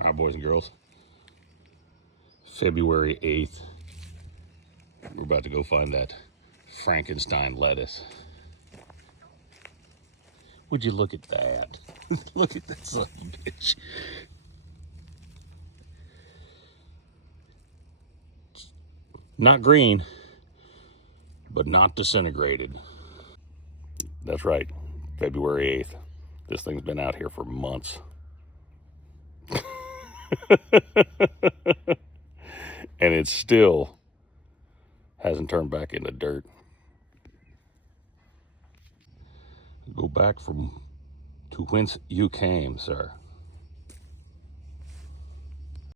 All right, boys and girls. February 8th. We're about to go find that Frankenstein lettuce. Would you look at that? Look at that son of a bitch. Not green, but not disintegrated. That's right, February 8th. This thing's been out here for months. And it still hasn't turned back into dirt. Go back to whence you came, sir.